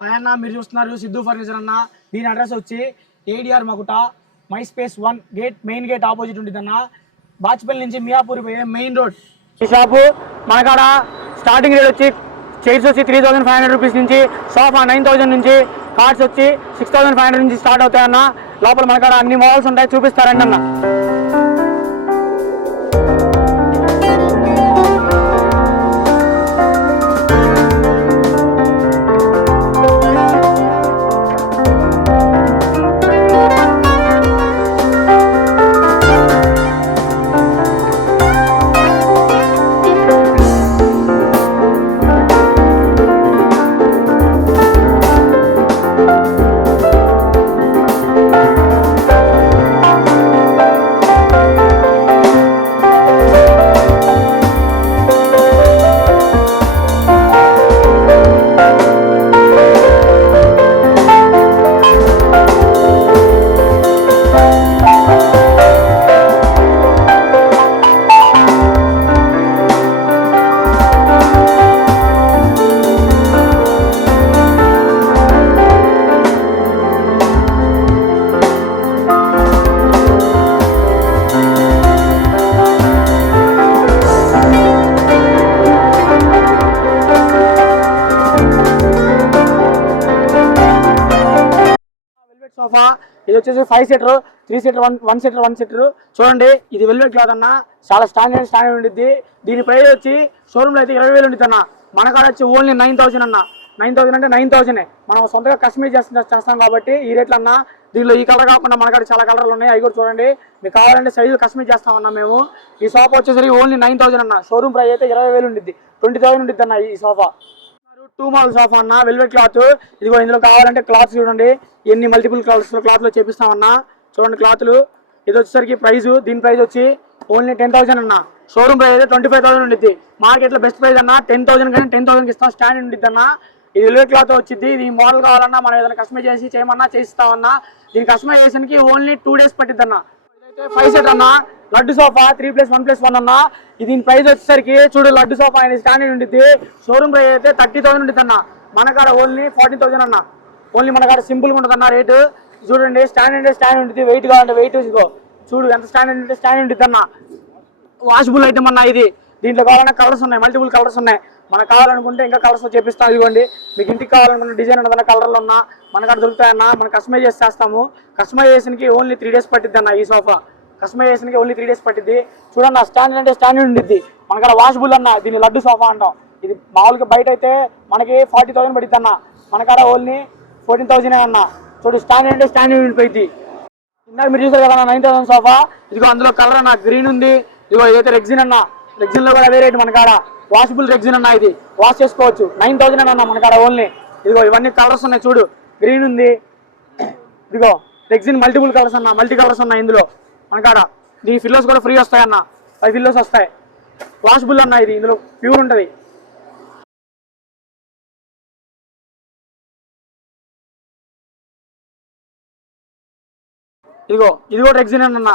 అన్న మీరు చూస్తున్నారు సిద్ధు ఫర్నిచర్ అన్న. దీని అడ్రస్ వచ్చి ఏడిఆర్ మకుట my space 1 gate main gate opposite ఉంటుంది అన్న. బాచ్పల్లి నుంచి మియాపూర్ పోయే మెయిన్ రోడ్ ఈ షాపు. మనకాడ స్టార్టింగ్ రేట్ వచ్చి చైర్స్ వచ్చి 3500 రూపీస్ నుంచి, సోఫా 9000 నుంచి, కార్డ్స్ వచ్చి 6500 నుంచి స్టార్ట్ అవుతాయన్న. లోపల మనకాడ అన్ని మోడల్స్ ఉంటాయి, చూపిస్తారండి అన్న. సోఫా ఇది వచ్చేసి 5 సీటర్ 3 సీటర్ 1 సీటర్ 1 సీటర్ చూడండి. ఇది వెల్వెట్ క్లాత్ అన్న, చాలా స్టాండర్డ్ ఉంటుంది. దీని ప్రైస్ వచ్చి షోరూమ్లో అయితే 20,000 ఉంటుంది అన్న. మన కాడ వచ్చి ఓన్లీ 9,000 అన్న. 9,000 అంటే 9,000 మనం సొంతగా కస్టమైజ్ చేస్తాం కాబట్టి ఈ రేట్లు అన్న. దీనిలో ఈ కలర్ కాకుండా మన కాడ చాలా కలర్లు ఉన్నాయి, అవి కూడా చూడండి. మీకు కావాలంటే సైజు కస్టమైజ్ చేస్తామన్నా మేము. ఈ సోఫా వచ్చేసరికి ఓన్లీ 9,000 అన్న. షోరూమ్ ప్రైస్ అయితే 20,000 ఉంటుంది, 20,000 ఉంటుంది అన్న ఈ సోఫా. 2 మోడల్ సోఫా అన్న, వెల్వెట్ క్లాత్. ఇదిగో ఇందులో కావాలంటే క్లాత్ చూడండి, ఎన్ని మల్టిపుల్ కలర్స్ క్లాత్లో చేపిస్తామన్నా. చూడండి క్లాత్లు. ఇది వచ్చేసరికి ప్రైస్, దీని ప్రైస్ వచ్చి ఓన్లీ 10,000 అన్న. షోరూమ్ ప్రైస్ అయితే 25,000 ఉంటుంది. మార్కెట్లో బెస్ట్ ప్రైస్ అన్న 10,000 కానీ 10,000కి ఇస్తాం, స్టాండర్డ్ ఉంటుంది అన్న. ఇది వెల్వెట్ క్లాత్ వచ్చింది. ఇది మోడల్ కావాలన్నా మనం ఏదైనా కస్టమైజ్ చేసి చేయమన్నా చేస్తామన్నా. దీని కస్టమైజేషన్కి ఓన్లీ 2 days పట్టిద్ది అన్న. ఇదైతే 5 సీటర్ అన్న, లడ్డు సోఫా 3+1+1 అన్న. దీని ప్రైస్ వచ్చేసరికి చూడు, లడ్డు సోఫా అనేది స్టాండర్డ్ ఉంటుంది. షోరూమ్ ప్రైస్ అయితే 30,000 ఉంటుంది అన్న. మన కాడ ఓన్లీ 40,000 అన్న. ఓన్లీ మన కాడ సింపుల్గా ఉంటుంది అన్న రేటు. చూడండి స్టాండర్డ్ ఉంటుంది. వెయిట్ కావాలంటే వెయిట్ ఇదిగో చూడు ఎంత స్టాండర్డ్ అంటే స్టాండర్డ్ ఉంటుంది అన్న. వాషబుల్ ఐటమ్ అన్న ఇది. దీంట్లో కావాలన్నా కలర్స్ ఉన్నాయి, మల్టిపుల్ కలర్స్ ఉన్నాయి. మనకు కావాలనుకుంటే ఇంకా కలర్స్ చేపిస్తాం. ఇవ్వండి మీకు ఇంటికి కావాలనుకున్న డిజైన్ ఉన్న కలర్లు ఉన్నా మన కాడ దొరుకుతాయన్న. మనం కస్టమైజ్ చేస్తాము. కస్టమైజేషన్కి ఓన్లీ 3 days పట్టిద్ది అన్న. ఈ సోఫా కస్టమైజేషన్కి ఓన్లీ 3 days పట్టిద్ది. చూడండి స్టాండర్డ్ అంటే స్టాండర్డ్ ఉంటుంది. మనకాడ వాషబుల్ అన్న. దీన్ని లడ్డు సోఫా అంటాం. ఇది మామూలుగా బయట అయితే మనకి 40,000 పడుతుంది అన్న. మన కాడ ఓన్లీ 14,000 అన్న. చూడు స్టాండర్డ్ అంటే స్టాండర్డ్ ఉండిపోయింది. ఇందాక మీరు చూసారు కదా 9,000 సోఫా. ఇదిగో అందులో కలర్ అన్న గ్రీన్ ఉంది. ఇదిగో ఇదైతే రెగ్జిన్ అన్న. రెగ్జిన్లో కూడా అదే రేట్ మన కాడ. వాషబుల్ రెగ్జిన్ అన్న. ఇది వాష్ చేసుకోవచ్చు. 9,000 అన్న మన కాడ ఓన్లీ. ఇదిగో ఇవన్నీ కలర్స్ ఉన్నాయి చూడు, గ్రీన్ ఉంది. ఇదిగో రెగ్జిన్ మల్టిపుల్ కలర్స్ అన్న, మల్టీ కలర్స్ ఉన్నాయి ఇందులో మన కాడ. దీని ఫిల్లోస్ కూడా ఫ్రీ వస్తాయన్న, 5 ఫిల్లోస్ వస్తాయి. వాషబుల్ అన్న. ఇది ఇందులో ప్యూర్ ఉంటుంది. ఇదిగో ఇది కూడా రెగ్జిన్ అన్న.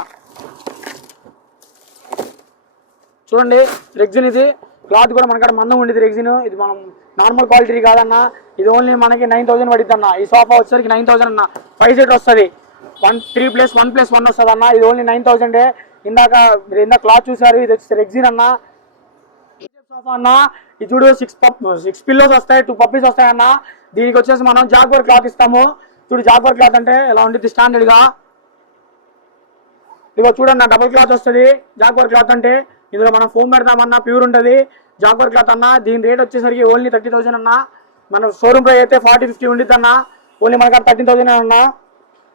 చూడండి రెగ్జిన్. ఇది క్లాత్ కూడా మనకాడ మందం ఉండేది రెగ్జిన్. ఇది మనం నార్మల్ క్వాలిటీ కాదన్న. ఇది ఓన్లీ మనకి 9,000 పడుతుంది అన్న. ఈ సోఫా వచ్చేసరికి 9,000 అన్న. 5 సీటర్ వస్తుంది, 3+1+1 వస్తుంది అన్న. ఇది ఓన్లీ 9,000. ఇందాక మీరు క్లాత్ చూసారు, ఇది వచ్చేసి రెగ్జిన్ అన్న. సోఫా అన్న. ఇది చూడు 6 పిల్లోస్ వస్తాయి, 2 పప్పీస్ వస్తాయి అన్న. దీనికి వచ్చేసి మనం జాగ్వర్ క్లాత్ ఇస్తాము. చూడు జాగ్వర్ క్లాత్ అంటే ఎలా ఉంటుంది స్టాండర్డ్గా. ఇదిగో చూడన్న డబుల్ క్లాత్ వస్తుంది జాగ్వర్ క్లాత్ అంటే. ఇందులో మనం ఫోమ్ పెడతామన్నా ప్యూర్ ఉంటుంది జాగ్వర్ క్లాత్ అన్న. దీని రేట్ వచ్చేసరికి ఓన్లీ 30,000 అన్న. మన షోరూమ్ ప్రైస్ అయితే 40-50 ఉంటుంది అన్న. ఓన్లీ మనకు 13,000 అన్న.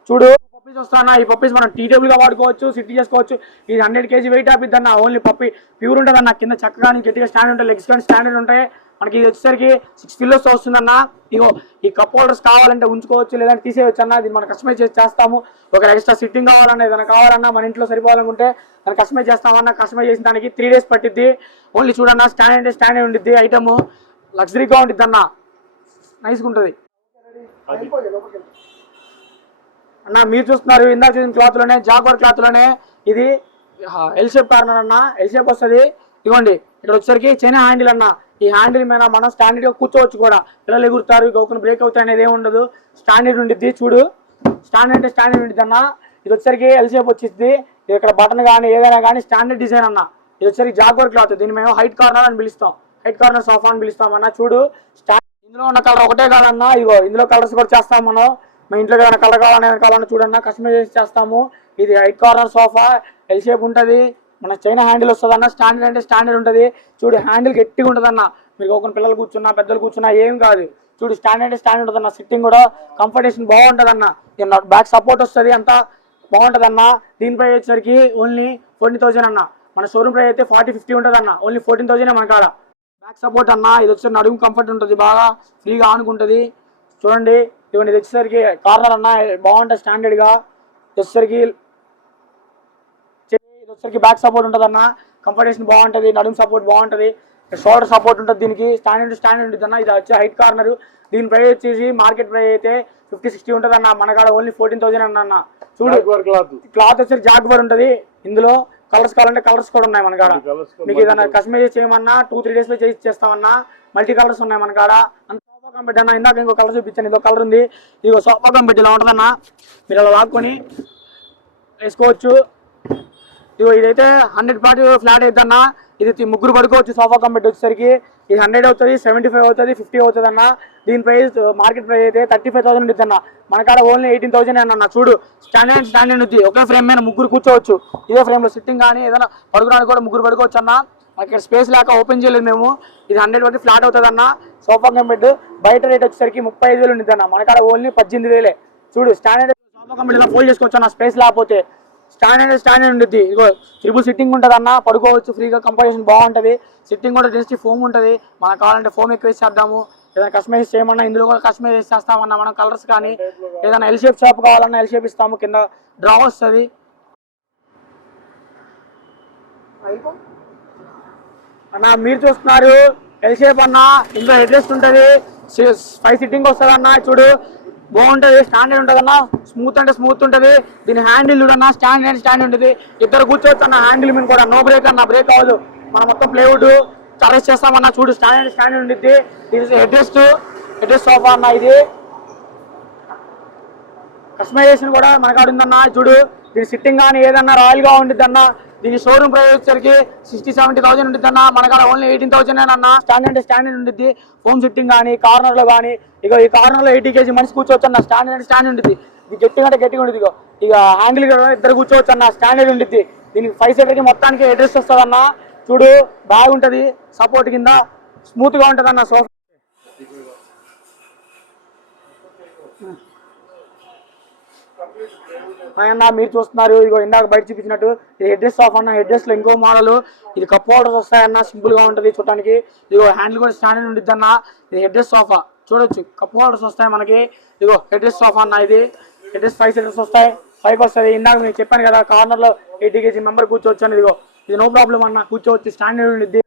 చూడు పప్పీస్ వస్తాయన్న. ఈ పప్పీస్ మనం టీ టేబుల్గా వాడుకోవచ్చు, సిట్ చేసుకోవచ్చు. ఇది 100 kg వెయిట్ ఆపిద్ది అన్న. ఓన్లీ పప్పీ ప్యూర్ ఉంటుంది అన్న. కింద చక్కగా గట్టిగా స్టాండ్ ఉంటాయి, లెగ్స్ కానీ స్టాండర్డ్ ఉంటాయి. మనకి ఇది వచ్చేసరికి 6 పిల్లోస్ వస్తుందన్న. ఇగో ఈ కప్ హోల్డర్స్ కావాలంటే ఉంచుకోవచ్చు, లేదంటే తీసేయచ్చు అన్న. ఇది మనం కస్టమైజ్ చేస్తాము. ఒక ఎక్స్ట్రా సిట్టింగ్ కావాలన్నా ఏదైనా కావాలన్నా మన ఇంట్లో సరిపోవాలనుకుంటే మనం కస్టమైజ్ చేస్తామన్నా. కస్టమైజ్ చేసిన దానికి 3 days పట్టిద్ది. ఓన్లీ చూడన్న స్టాండర్డ్ అంటే స్టాండర్డ్ ఉంటుంది. ఐటమ్ లగ్జరీగా ఉంటుంది అన్న, నైస్గా ఉంటుంది అన్న. మీరు చూస్తున్నారు ఇందాక చూసిన క్లాత్లోనే, జాగ్వర్ క్లాత్లోనే ఇది ఎల్ షేప్ కార్నర్ అన్న. ఎల్ షేప్ వస్తుంది. ఇవ్వండి ఇక్కడ వచ్చేసరికి చైనా హ్యాండిల్ అన్న. ఈ హ్యాండిల్ మీద మనం స్టాండర్డ్గా కూర్చోవచ్చు కూడా, పిల్లలు ఎగురుతారు గోకుని బ్రేక్ అవుతాయి అనేది ఏమి ఉండదు, స్టాండర్డ్ ఉండిద్ది. చూడు స్టాండర్డ్ అంటే స్టాండర్డ్ ఉండిద్ది అన్న. ఇది వచ్చరికి ఎల్ షేప్ వచ్చింది, ఇది ఇక్కడ బటన్ కానీ ఏదైనా కానీ స్టాండర్డ్ డిజైన్ అన్న. ఇది వచ్చరికి జాగ్వర్ క్లాత్, దీన్ని మేము హైట్ కార్నర్ అని పిలుస్తాం, హైట్ కార్నర్ సోఫా అని పిలుస్తాం అన్న. చూడు ఇందులో ఉన్న కలర్ ఒకటే కాదన్నా, ఇగో ఇందులో కలర్స్ కూడా చేస్తాం మనం. మా ఇంట్లో ఏదైనా కలర్ కావాలన్నా చూడన్నా కస్టమైజ్ చేస్తాము. ఇది height corner sofa, L shape ఉంటుంది, మన చైనా హ్యాండిల్ వస్తుంది అన్న. స్టాండర్డ్ అంటే స్టాండర్డ్ ఉంటుంది. చూడు హ్యాండిల్ గట్టిగా ఉంటుంది అన్న, మీరు ఒక పిల్లలు కూర్చున్నా పెద్దలు కూర్చున్నా ఏం కాదు. చూడు స్టాండర్డ్ అంటే స్టాండర్డ్ ఉంటుంది అన్న. సిట్టింగ్ కూడా కంఫర్టేషన్ బాగుంటుంది అన్న, బ్యాక్ సపోర్ట్ వస్తుంది, అంతా బాగుంటుంది అన్న. దీని ప్రైస్ వచ్చేసరికి ఓన్లీ 14,000 అన్న. మన షోరూమ్ ప్రైస్ అయితే 40-50 ఉంటుంది అన్న, ఓన్లీ 14,000 మన కాడ. బ్యాక్ సపోర్ట్ అన్న, ఇది వచ్చి నడుము కంఫర్ట్ ఉంటుంది, బాగా ఫ్రీగా ఆనుకుంటుంది. చూడండి ఇవన్నీ ఇది వచ్చేసరికి కార్నర్ అన్న, బాగుంటుంది స్టాండర్డ్గా. వచ్చేసరికి బ్యాక్ సపోర్ట్ ఉంటుంది అన్న, కంఫర్టేషన్ బాగుంటుంది, నడుము సపోర్ట్ బాగుంటుంది, షోల్డర్ సపోర్ట్ ఉంటుంది. దీనికి స్టాండర్డ్ ఉంటుంది అన్న. ఇది వచ్చి హైట్ కార్నర్. దీని ప్రైస్ వచ్చేసి మార్కెట్ ప్రైస్ అయితే 50-60 ఉంటుంది అన్న, మన కాడ ఓన్లీ 14,000 అన్న. చూడు క్లాత్ వచ్చి జాగ్వర్ ఉంటుంది. ఇందులో కలర్స్ కావాలంటే కలర్స్ కూడా ఉన్నాయి మన కాడ. మీకు ఏదైనా కస్టమైజ్ చేయమన్నా 2-3 డేస్లో చేసి చేస్తామన్నా. మల్టీ కలర్స్ ఉన్నాయి మన కాడ. అంత సోఫా కంపెట్ అన్న. ఇందాక ఇంకో కలర్ చూపించాను, ఇదో కలర్ ఉంది. ఇదిగో సోఫా కంపెట్ ఇలా ఉంటుందన్న, మీరు అలా లాక్కొని వేసుకోవచ్చు. ఇదిగో ఇదైతే 100 పార్టీ ఫ్లాట్ అయితే అన్న. ఇది ముగ్గురు పడుకోవచ్చు. సోఫా కంపెట్ వచ్చేసరికి ఇది 100 అవుతుంది, 75 అవుతుంది, 50 అవుతుంది అన్న. దీని ప్రైస్ మార్కెట్ ప్రైస్ అయితే 35,000 ఉంటుంది అన్న, మన కాడ ఓన్లీ 18,000 అన్న. చూడు స్టాండర్డ్ ఉంది, ఒకే ఫ్రేమ్ మీద ముగ్గురు కూర్చోవచ్చు. ఇదే ఫ్రేమ్లో సిట్టింగ్ కానీ ఏదైనా పడుకోవడానికి కూడా ముగ్గురు పడుకోవచ్చు అన్న. ఇక్కడ స్పేస్ లేక ఓపెన్ చేయలేదు మేము. ఇది 100 వరకు ఫ్లాట్ అవుతుంది అన్న. సోఫా కంపెట్ బయట రేట్ వచ్చేసరికి 35,000 ఉంటుంది అన్న, మన కాడ ఓన్లీ 18,000. చూడు స్టాండర్డ్ సోఫా కంపెట్ ఇలా ఫోల్డ్ చేసుకోవచ్చు అన్న, స్పేస్ లేకపోతే. స్టాండర్డ్ ఉంటుంది. ఇగో ట్రిపుల్ సిట్టింగ్ ఉంటుంది అన్న, పడుకోవచ్చు ఫ్రీగా, కంఫర్టేషన్ బాగుంటుంది. సిట్టింగ్ కూడా డెన్సిటీ ఫోమ్ ఉంటుంది, మనకు కావాలంటే ఫోమ్ ఎక్కువ వేసి చేద్దాము. ఏదైనా కస్టమైజ్ చేయమన్నా ఇందులో కూడా కస్టమైజ్ చేస్తామన్నా మనం. కలర్స్ కానీ ఏదైనా ఎల్ షేప్ షాప్ కావాలన్నా ఎల్ షేప్ ఇస్తాము, కింద డ్రా వస్తుంది అన్న. మీరు చూస్తున్నారు ఎల్ షేప్ అన్న, ఇందులో హెడ్ రెస్ట్ ఉంటుంది, 5 సిట్టింగ్ వస్తుంది అన్న. చూడు బాగుంటుంది, స్టాండర్డ్ ఉంటుంది అన్న, స్మూత్ అంటే స్మూత్ ఉంటుంది. దీని హ్యాండిల్ చూడన్న స్టాండర్డ్ ఉంటుంది. ఇద్దరు కూర్చోవచ్చు అన్న హ్యాండిల్ మీద కూడా, నో బ్రేక్ అన్న, బ్రేక్ అవ్వదు. మనం మొత్తం ప్లేవుడ్ చార్జ్ చేస్తామన్నా. చూడు స్టాండర్డ్ ఉండిద్ది. ఇది హెడ్ రెస్ట్ సోఫా అన్న. ఇది కస్టమైజేషన్ కూడా మన కాడ ఉందన్న. చూడు దీని సిట్టింగ్ కానీ ఏదన్నా రాయల్గా ఉండిద్ది అన్న. దీని షోరూమ్ ప్రైస్ వచ్చేసరికి 60-70,000 ఉంటుంది అన్న, మన కాడ ఓన్లీ 18,000 అన్న. స్టాండర్డ్ ఉంటుంది. హోమ్ సిట్టింగ్ కానీ కార్నర్లో కానీ, ఇక ఈ కార్నర్లో 80 kg మనిషి కూర్చోవచ్చు అన్న. స్టాండర్డ్ ఉంటుంది. ఇది గట్టిగా ఉంటుంది. ఇక హ్యాండిల్ ఇద్దరు కూర్చోవచ్చు అన్న, స్టాండర్డ్ ఉంటుంది. దీనికి 5 సీటర్కి మొత్తానికి అడ్రస్ వస్తుంది అన్న. చూడు బాగుంటుంది, సపోర్ట్ కింద స్మూత్గా ఉంటుంది అన్న సోఫా అన్న. మీరు చూస్తున్నారు ఇగో ఇందాక బయట చూపించినట్టు ఇది హెడ్ రెస్ట్ సోఫా అన్న. హెడ్ రెస్ట్లో ఇంకో మోడల్, ఇది కప్ హోల్డర్స్ వస్తాయన్న, సింపుల్గా ఉంటుంది చూడటానికి. ఇదిగో హ్యాండిల్ కూడా స్టాండర్డ్ ఉంటుంది అన్న. ఇది హెడ్ రెస్ట్ సోఫా చూడొచ్చు, కప్ హోల్డర్స్ వస్తాయి మనకి. ఇదిగో హెడ్ రెస్ట్ సోఫా అన్న. ఇది హెడ్ రెస్ట్ 5 సీటర్స్ వస్తాయి, 5 వస్తుంది. ఇందాక నేను చెప్పాను కదా కార్నర్లో 80 kg మెంబర్ కూర్చోవచ్చు అని. ఇదిగో ఇది నో ప్రాబ్లం అన్న, కూర్చోవచ్చు, స్టాండర్డ్ ఉంటుంది.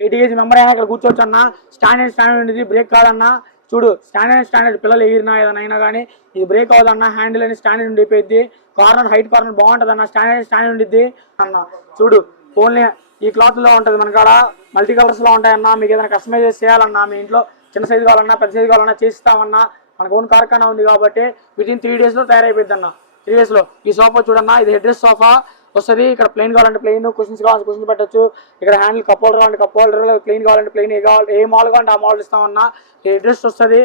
80 kg మెంబర్ అయినా ఇక్కడ కూర్చోవచ్చు అన్న. స్టాండర్డ్ ఉంటుంది, బ్రేక్ కాదన్న. చూడు స్టాండర్డ్ పిల్లలు ఎగిరినా ఏదైనా అయినా కానీ ఇది బ్రేక్ అవ్వదన్న. హ్యాండిల్ అని స్టాండర్డ్ ఉండిపోయింది. కార్నర్ హైట్ కార్నర్ బాగుంటుంది అన్న, స్టాండర్డ్ ఉండిద్ది అన్న. చూడు ఓన్లీ ఈ క్లాత్లో ఉంటుంది మన కాడ, మల్టీ కలర్స్లో ఉంటాయన్న. మీకు ఏదైనా కస్టమైజ్ చేయాలన్నా, మీ ఇంట్లో చిన్న సైజు కావాలన్నా పెద్ద సైజు కావాలన్నా చేస్తామన్నా. మనకు ఓన్ కార్ఖానా ఉంది కాబట్టి వితిన్ 3 daysలో తయారైపోయింది అన్న. 3 daysలో ఈ సోఫా చూడన్నా, ఇది హెడ్ రెస్ట్ సోఫా వస్తుంది. ఇక్కడ ప్లెయిన్ కావాలంటే ప్లెయిన్, కుషన్స్ కావాలంటే కుషన్స్ పెట్టచ్చు. ఇక్కడ హ్యాండిల్ కప్ హోల్డర్ కావాలంటే కప్ హోల్డర్, ప్లెయిన్ కావాలంటే ప్లెయిన్, ఏ మోడల్ కావాలంటే ఆ మోడల్ ఇస్తామన్నా. హెడ్ రెస్ట్ వస్తుంది.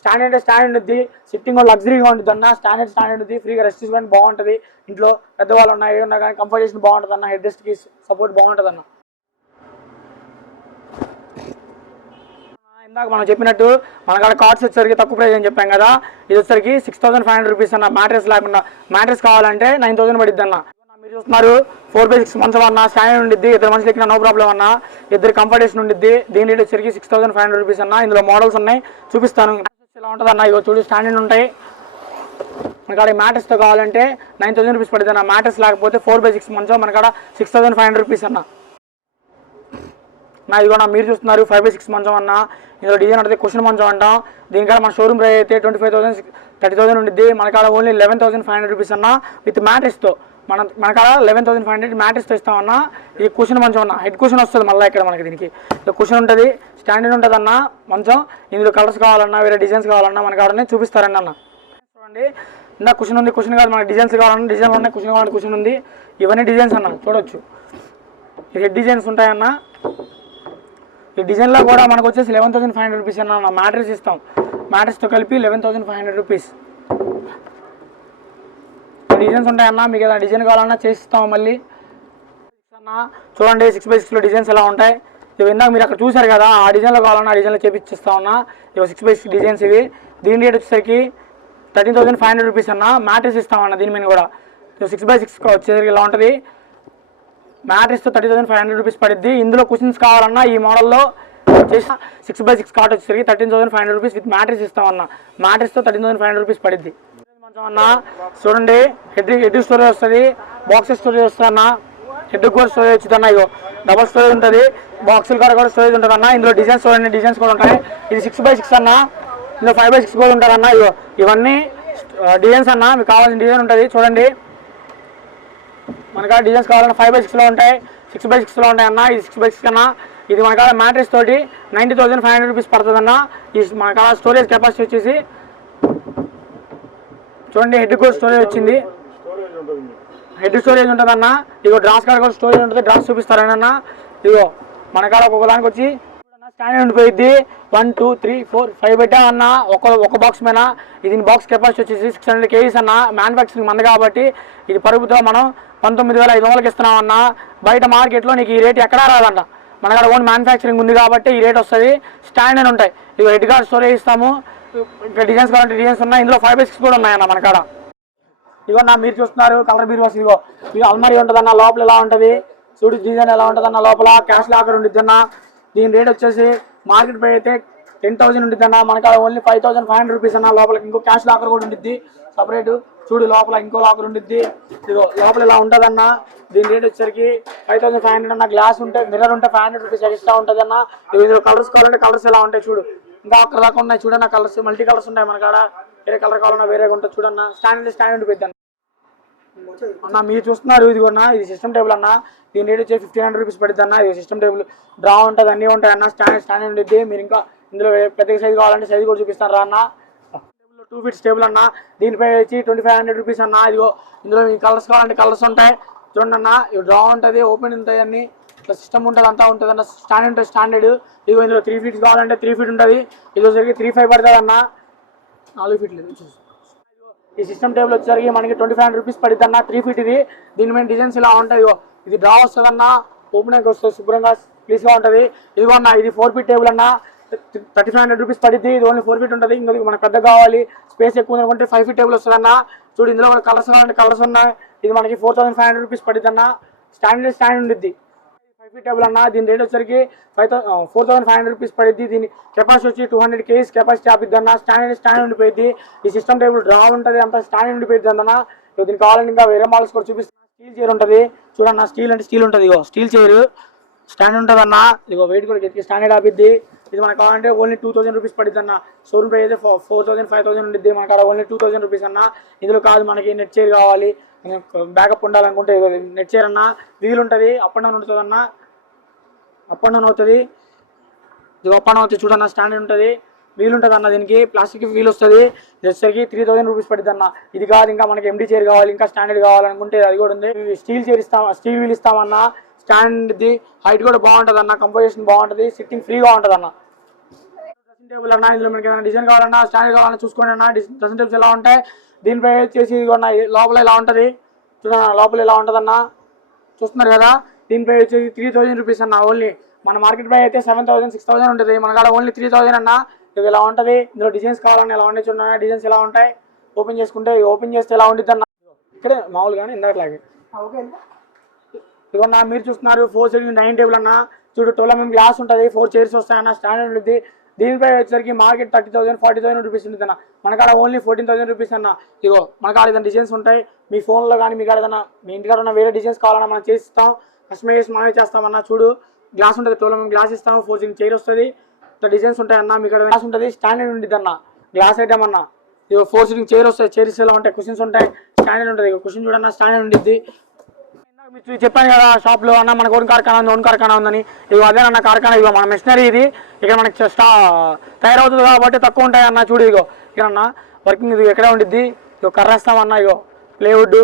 స్టాండర్డ్ ఉంది. సిట్టింగ్ లగ్జరీగా ఉంటుంది అన్న. స్టాండర్డ్ ఉంది. ఫ్రీగా రెస్ట్ తీసుకోవడానికి బాగుంటుంది. ఇంట్లో పెద్దవాళ్ళు ఉన్నా ఏమన్నా కానీ కంఫర్టేషన్ బాగుంటుంది అన్న. హెడ్ రెస్ట్కి సపోర్ట్ బాగుంటుంది అన్న. ఇందాక మనం చెప్పినట్టు మన కాడ కార్డ్స్ వచ్చేసరికి తక్కువ ప్రైస్ అని చెప్పాం కదా. ఇది వచ్చేసరికి 6,500 రూపీస్ అన్న. మ్యాట్రెస్ లేకుండా, మ్యాట్రెస్ కావాలంటే 9,000 పడుద్ది అన్న. మీరు చూస్తున్నారు 4x6 మంచం అన్న, స్టాండర్డ్ ఉండిద్ది. ఇద్దరు మనుషులు ఎక్కినా నో ప్రాబ్లం అన్న. ఇద్దరు కంఫర్టేషన్ ఉండిద్ది. దీని రేట్ వచ్చేసరికి 6,500 రూపీస్ అన్న. ఇందులో మోడల్స్ ఉన్నాయి, చూపిస్తాను. ఇలా ఉంటుంది అన్న. ఇగో చూడు స్టాండర్డ్ ఉంటాయి. మన కాడ మ్యాట్రెస్తో కావాలంటే 9,000 రూపీస్ పడుతుంది అన్న. మ్యాట్రెస్ లేకపోతే 4x6 మంచం మన కాడ 6,500 రూపీస్ అన్న. నా ఇదిగో మీరు చూస్తున్నారు 5x6 మంచం అన్న. ఇందులో డిజైన్ ఉంటుంది, క్వశ్చన్ మంచం అంటాం. దీనికాడ మన షోరూమ్ ప్రైస్ అయితే 25,000 30,000 ఉండిద్ది. మన కాడ ఓన్లీ 11,500 రూపీస్ అన్న, విత్ మ్యాట్రెస్తో. మన కాడ 11,500 మ్యాట్రెస్తో ఇస్తామన్నా. ఈ కుషన్ మంచం అన్న, హెడ్ కుషన్ వస్తుంది మళ్ళీ ఇక్కడ మనకి. దీనికి కుషన్ ఉంటుంది, స్టాండర్డ్ ఉంటుంది అన్న మంచం. ఇందులో కలర్స్ కావాలన్నా వేరే డిజైన్స్ కావాలన్నా మన కాడనే చూపిస్తారండి అన్న. చూడండి ఇందా కుషన్ ఉంది, కుషన్ కాదు మనకి డిజైన్స్ కావాలన్నా డిజైన్ ఉన్నాయి, కుషన్ కావాలంటే కుషన్ ఉంది. ఇవన్నీ డిజైన్స్ అన్న చూడొచ్చు. ఈ హెడ్ డిజైన్స్ ఉంటాయన్న. ఈ డిజైన్లో కూడా మనకు వచ్చేసి 11,500 రూపీస్ అన్న. మ్యాట్రెస్ ఇస్తాం, మ్యాట్రెస్తో కలిపి 11,500 రూపీస్. డిజైన్స్ ఉంటాయన్న, మీకు ఏదైనా డిజైన్ కావాలన్నా చేసిస్తాం మళ్ళీ అన్న. చూడండి 6x6లో డిజైన్స్ ఎలా ఉంటాయి. ఇవి ఇందాక మీరు అక్కడ చూసారు కదా, ఆ డిజైన్లో కావాలన్నా ఆ డిజైన్లో చేపిస్తాం అన్న. ఇవి 6x6 డిజైన్స్ ఇవి. దీని రేట్ వచ్చేసరికి 13,500 రూపీస్ అన్న. మ్యాట్రెస్ ఇస్తామన్న దీని మీద కూడా. 6x6 వచ్చేసరికి ఇలా ఉంటుంది. మ్యాట్రెస్తో 30,500 రూపీస్ పడుద్ది. ఇందులో కుషన్స్ కావాలన్నా ఈ మోడల్లో వచ్చేసి 6x6 కాట్ వచ్చేసరికి 13,500 రూపీస్ విత్ మ్యాట్రెస్ ఇస్తామన్న. మ్యాట్రెస్తో 13,500 రూపీస్ పడుద్ది అన్న. చూడండి హెడ్ స్టోరేజ్ వస్తుంది, బాక్స్ స్టోరేజ్ వస్తుంది అన్న. హెడ్ కూడా స్టోరేజ్ వచ్చింది అన్న. ఇగో డబల్ స్టోరేజ్ ఉంటుంది, బాక్సుల కాడ కూడా స్టోరేజ్ ఉంటుంది అన్న. ఇందులో డిజైన్స్ చూడండి, డిజైన్స్ కూడా ఉంటాయి. ఇది 6x6 అన్న, ఇందులో 5x6 కూడా ఉంటుంది అన్న. ఇగో ఇవన్నీ డిజైన్స్ అన్న, మీకు కావాల్సిన డిజైన్ ఉంటుంది. చూడండి మనకాడ డిజైన్స్ కావాలన్నా 5x6లో ఉంటాయి, 6x6లో ఉంటాయి అన్న. ఇది 6x6 అన్న. ఇది మనకాడ మ్యాట్రెస్ తోటి 90,500 రూపీస్ పడుతుంది అన్న. ఈ మనకాడ స్టోరేజ్ కెపాసిటీ వచ్చేసి చూడండి హెడ్ కూడా స్టోరేజ్ వచ్చింది, హెడ్ స్టోరేజ్ ఉంటుంది అన్న. ఇగో డ్రాస్ కాడ కూడా స్టోరేజ్ ఉంటుంది, డ్రాస్ చూపిస్తారన్న. ఇగో మన కాడ ఒక్కొక్క దానికి వచ్చి స్టాండర్డ్ ఉండిపోయింది. 1 2 3 4 5 పెట్టా అన్న ఒక బాక్స్ మీద. ఇది బాక్స్ కెపాసిటీ వచ్చేసి 600 kgs అన్న. మ్యానుఫ్యాక్చరింగ్ మంది కాబట్టి ఇది పరుగుతో మనం 19,500కి ఇస్తున్నాం అన్న. బయట మార్కెట్లో నీకు ఈ రేట్ ఎక్కడా రాదంట. మన కాడ ఓన్ మ్యానుఫ్యాక్చరింగ్ ఉంది కాబట్టి ఈ రేట్ వస్తుంది. స్టాండర్డ్ ఉంటాయి. ఇగో హెడ్ కార్డ్ స్టోరేజ్ ఇస్తాము. ఇంకా డిజైన్స్ కావాలంటే డిజైన్స్ ఉన్నాయి. ఇందులో 5x6 కూడా ఉన్నాయన్న మన కాడ. ఇగో నా మీరు చూస్తున్నారు కలర్ బీరువాస్. ఇగో ఇక అల్మారీ ఉంటుంది అన్న. లోపల ఎలా ఉంటుంది చూడు, డిజైన్ ఎలా ఉంటుంది అన్న. లోపల క్యాష్ లాకర్ ఉంటుంది అన్న. దీని రేట్ వచ్చేసి మార్కెట్ పై అయితే 10,000 ఉంటుంది అన్న. మన కాడ ఓన్లీ 5,500 రూపీస్ అన్న. లోపలికి ఇంకో క్యాష్ లాకర్ కూడా ఉంటుంది సపరేట్. చూడు లోపల ఇంకో లాకర్ ఉంటుంది. ఇగో లోపల ఇలా ఉంటుంది అన్న. దీని రేట్ వచ్చేసరికి 5,500 అన్న. గ్లాస్ ఉంటే మిర్రర్ ఉంటే 500 రూపీస్ ఎక్స్ట్రా ఉంటుంది అన్న. ఇందులో కలర్స్ కావాలంటే కలర్స్ ఎలా ఉంటాయి చూడు, ఇంకా అక్కడ దాకా ఉన్నాయి చూడన్న. కలర్స్ మల్టీ కలర్స్ ఉంటాయి మన కాడ. వేరే కలర్ కావాలన్నా వేరేగా ఉంటుంది చూడన్న. స్టాండర్డ్ పెద్ద అన్న. మీరు చూస్తున్నారు ఇది కూడా, ఇది సిస్టమ్ టేబుల్ అన్న. దీని రేట్ వచ్చి 1,500 రూపీస్ పడుతుంది అన్న. ఇది సిస్టమ్ టేబుల్ డ్రా ఉంటుంది, అన్నీ ఉంటాయి అన్న. స్టాండర్డ్ ఉంటుంది. మీరు ఇంకా ఇందులో పెద్ద సైజు కావాలంటే సైజు కూడా చూపిస్తాను రా అన్న. 2 ఫీట్స్ టేబుల్ అన్న. దీనిపై వచ్చి 2,500 రూపీస్ అన్న. ఇదిగో ఇందులో మీ కలర్స్ కావాలంటే కలర్స్ ఉంటాయి చూడండి అన్న. ఇవి డ్రా ఉంటుంది, ఓపెన్ ఉంటాయి అన్ని. సిస్టమ్ ఉంటుంది, అంతా ఉంటుంది అన్న. స్టాండర్డ్. ఇదిగో ఇందులో 3 ఫీట్స్ కావాలంటే 3 ఫీట్ ఉంటుంది. ఇది వచ్చేసరికి 3,500 పడుతుంది అన్న. 4 ఫీట్లు. ఈ సిస్టమ్ టేబుల్ వచ్చేసరికి మనకి 2,500 రూపీస్ పడుతుంది అన్న. 3 ఫీట్ ఇది. దీని మీద డిజైన్స్ ఇలా ఉంటాయి. ఇది డ్రా వస్తుంది అన్న, ఓపెన్ వస్తుంది, శుభ్రంగా ప్లీజ్గా ఉంటుంది. ఇదిగో అన్న ఇది 4 ఫీట్ టేబుల్ అన్న. 3,500 రూపీస్ పడుద్ది. ఇది ఓన్లీ 4 ఫీట్ ఉంటుంది. ఇంకా మనకు పెద్ద కావాలి, స్పేస్ ఎక్కువ అనుకుంటే 5 ఫీట్ టేబుల్ వస్తుంది అన్న. చూడు ఇందులో కూడా కలర్స్ కావాలంటే కలర్స్ ఉన్నాయి. ఇది మనకి 4,500 రూపీస్ పడుతుంది అన్న. స్టాండర్డ్ ఉంటుంది. 5 ఫీట్ టేబుల్ అన్న. దీని రేట్ వచ్చరికి 4,500 రూపీస్ పడుద్ది. దీని కెపాసిటీ వచ్చి 200 kgs కెపాసిటీ ఆపిద్ది అన్న. స్టాండర్డ్ ఉండిపోయింది. ఈ సిస్టమ్ టేబుల్ డ్రా ఉంటుంది, అంతా స్టాండర్డ్ ఉండిపోయింది అన్న. దీనికి కావాలంటే ఇంకా వేరే మోడల్స్ కూడా చూపిస్తున్నా. స్టీల్ చైర్ ఉంటుంది చూడన్న. స్టీల్ అంటే స్టీల్ ఉంటుంది. ఇగో స్టీల్ చైర్ స్టాండర్డ్ ఉంటుంది అన్న. ఇగో వెయిట్ కూడా గట్టిగా స్టాండర్డ్ ఆపిద్ది. ఇది మనకు కావాలంటే ఓన్లీ 2,000 రూపీస్ పడుతుంది అన్న. షోరూమ్ ప్రైస్ అయితే 4,000 5,000 ఉంటుంది. మన కాడ ఓన్లీ 2,000 రూపీస్ అన్న. ఇందులో కాదు మనకి నెట్ చైర్ కావాలి, బ్యాకప్ ఉండాలనుకుంటే నెట్ చైర్ అన్న. వీల్ ఉంటుంది, అప్ అండ్ డౌన్ ఉంటుంది అన్న. అప్ అండ్ డౌన్ అవుతుంది. ఇది అప్ అండ్ అవుతుంది చూడన్న. స్టాండర్డ్ ఉంటుంది, వీల్ ఉంటుంది అన్న. దీనికి ప్లాస్టిక్ వీల్ వస్తుంది. వచ్చేసరికి 3,000 రూపీస్ పడుతుంది అన్న. ఇది కాదు ఇంకా మనకి ఎండి చైర్ కావాలి, ఇంకా స్టాండర్డ్ కావాలనుకుంటే అది కూడా ఉంది. స్టీల్ చైర్ స్టీల్ వీల్ ఇస్తామన్న. స్టాండ్ది హైట్ కూడా బాగుంటుంది అన్న. కంపోజిషన్ బాగుంటుంది, సిట్టింగ్ ఫ్రీగా ఉంటుంది అన్న. డ్రెస్సింగ్ టేబుల్ అన్న. ఇందులో మనకి ఏదైనా డిజైన్ కావాలన్నా స్టాండర్డ్ కావాలన్నా చూసుకోండి అన్న. డ్రెస్సింగ్ టేబుల్స్ ఎలా ఉంటాయి. దీనిపై వచ్చేసి లోపల ఇలా ఉంటుంది చూడండి. లోపల ఇలా ఉంటుంది అన్న, చూస్తున్నారు కదా. దీనిపై వచ్చేసి 3,000 రూపీస్ అన్న. ఓన్లీ మన మార్కెట్ పై అయితే 7,000 6,000 ఉంటుంది. మన కాడ ఓన్లీ 3,000 అన్న. ఇది ఇలా ఉంటుంది. ఇందులో డిజైన్స్ కావాలన్నా ఎలా ఉంటాయి చూడండి. డిజైన్స్ ఎలా ఉంటాయి ఓపెన్ చేసుకుంటే, ఓపెన్ చేస్తే ఎలా ఉంటుంది అన్న. ఇక్కడే మామూలుగానే ఇందాకలాగే. ఇదిగోన్నా మీరు చూస్తున్నారు 4 సీటింగ్ డైనింగ్ టేబుల్ అన్న. చూడు 12 mm గ్లాస్ ఉంటుంది, 4 చైర్స్ వస్తాయన్న. స్టాండర్డ్ ఉంటుంది. దీనిపై వచ్చేసరికి మార్కెట్ 30,000 40,000 రూపీస్ ఉంటుంది అన్న. మన కాడ ఓన్లీ 14,000 రూపీస్ అన్న. ఇగో మన కాడ ఏదైనా డిజైన్స్ ఉంటాయి. మీ ఫోన్లో కానీ మీ కాడ ఏదైనా మీ ఇంటికాడ ఉన్న వేరే డిజైన్స్ కావాలన్నా మనం చేసిస్తాం. కస్టమైజ్ మనమే చేస్తామన్నా. చూడు గ్లాస్ ఉంటుంది, 12 mm గ్లాస్ ఇస్తాం. 4 సీటింగ్ చైర్ వస్తుంది. డిజైన్స్ ఉంటాయి అన్న. మీ కాడ గ్లాస్ ఉంటుంది, స్టాండర్డ్ ఉంటుంది అన్న. గ్లాస్ ఐటమ్ అన్న. ఇగో 4 సీటింగ్ చైర్ వస్తాయి. చైర్స్ ఎలా ఉంటాయి, కుషన్స్ ఉంటాయి. స్టాండర్డ్ ఉంటుంది. క్వశ్చన్ చూడన్నా స్టాండర్డ్ ఉంటుంది. మీకు చెప్పాను కదా షాప్లో అన్న మనకు ఓన్ కార్ఖానా ఉందని. ఇవి అదేనన్న కార్ఖానా. ఇగో మన మిషనరీ ఇది. ఇక్కడ మనకి తయారవుతుంది కాబట్టి తక్కువ ఉంటాయి అన్న. చూడు ఇగో ఇక్కడ అన్న వర్కింగ్ ఇది ఎక్కడే ఉండిద్ది. ఇగో కర్రేస్తామన్న. ఇగో ప్లేవుడ్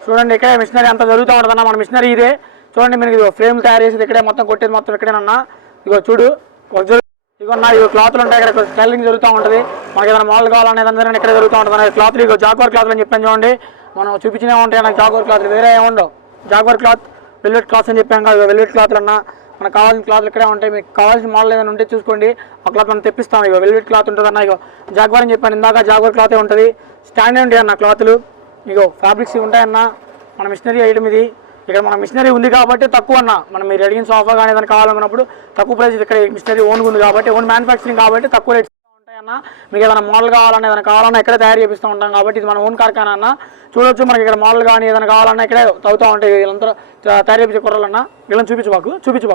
చూడండి. ఇక్కడే మిషనరీ అంతా జరుగుతూ ఉంటుంది అన్న. మన మిషనరీ ఇదే చూడండి. మీరు ఇగో ఫ్రేమ్ తయారు చేసేది ఇక్కడే, మొత్తం కొట్టేది మొత్తం ఇక్కడేనన్నా. ఇగో చూడు ఇగోన్నా ఇగో క్లాత్లు ఉంటాయి. ఇక్కడ స్టైలింగ్ జరుగుతూ ఉంటుంది. మనకి ఏదైనా మోడల్ కావాలనేది అందరూ ఇక్కడ జరుగుతూ ఉంటుంది. క్లాత్లు ఇగో జాగ్వార్ క్లాత్లు అని చెప్పాను చూడండి. మనం చూపించినే ఉంటాయి నాకు జాగ్వార్ క్లాత్లు, వేరే ఏముండవు. జాగ్వార్ క్లాత్, వెల్వెట్ క్లాత్స్ అని చెప్పాం కదా. వెల్వెట్ క్లాత్లు అన్నా మనకు కావాల్సిన క్లాత్లు ఇక్కడే ఉంటాయి. మీకు కావాల్సిన మోడల్ ఏదైనా ఉంటే చూసుకోండి, ఆ క్లాత్ మనం తెప్పిస్తాం. ఇగో వెల్వెట్ క్లాత్ ఉంటుంది అన్న. ఇగో జాగ్వార్ అని చెప్పాను ఇందాక, జాగ్వార్ క్లాతే ఉంటుంది. స్టాండర్డ్ ఉంటాయి అన్న క్లాత్లు. ఇగో ఫ్యాబ్రిక్స్ ఉంటాయన్న. మన మిషనరీ ఐటమ్ ఇది. ఇక్కడ మన మిషనరీ ఉంది కాబట్టి తక్కువ అన్న. మనం మీరు అడిగిన సోఫా కానీ ఏదైనా కావాలనుకున్నప్పుడు తక్కువ ప్రైస్. ఇక్కడ మిషనరీ ఓన్గా ఉంది కాబట్టి, ఓన్ మ్యానుఫ్యాక్చరింగ్ కాబట్టి తక్కువ రేట్స్ ఉంటాయన్న. మీకు ఏదైనా మోడల్ కావాలన్నా ఏదైనా కావాలన్నా ఇక్కడే తయారు చేపిస్తూ ఉంటాం కాబట్టి ఇది మన ఓన్ కార్ఖానా అన్న. చూడొచ్చు మనకి ఇక్కడ మోడల్ కానీ ఏదైనా కావాలన్నా ఇక్కడే తవ్వుతూ ఉంటాయి. వీళ్ళంతా తయారు చేపించే కుర్రాలన్నా. వీళ్ళని చూపించబాకు యూట్యూబ్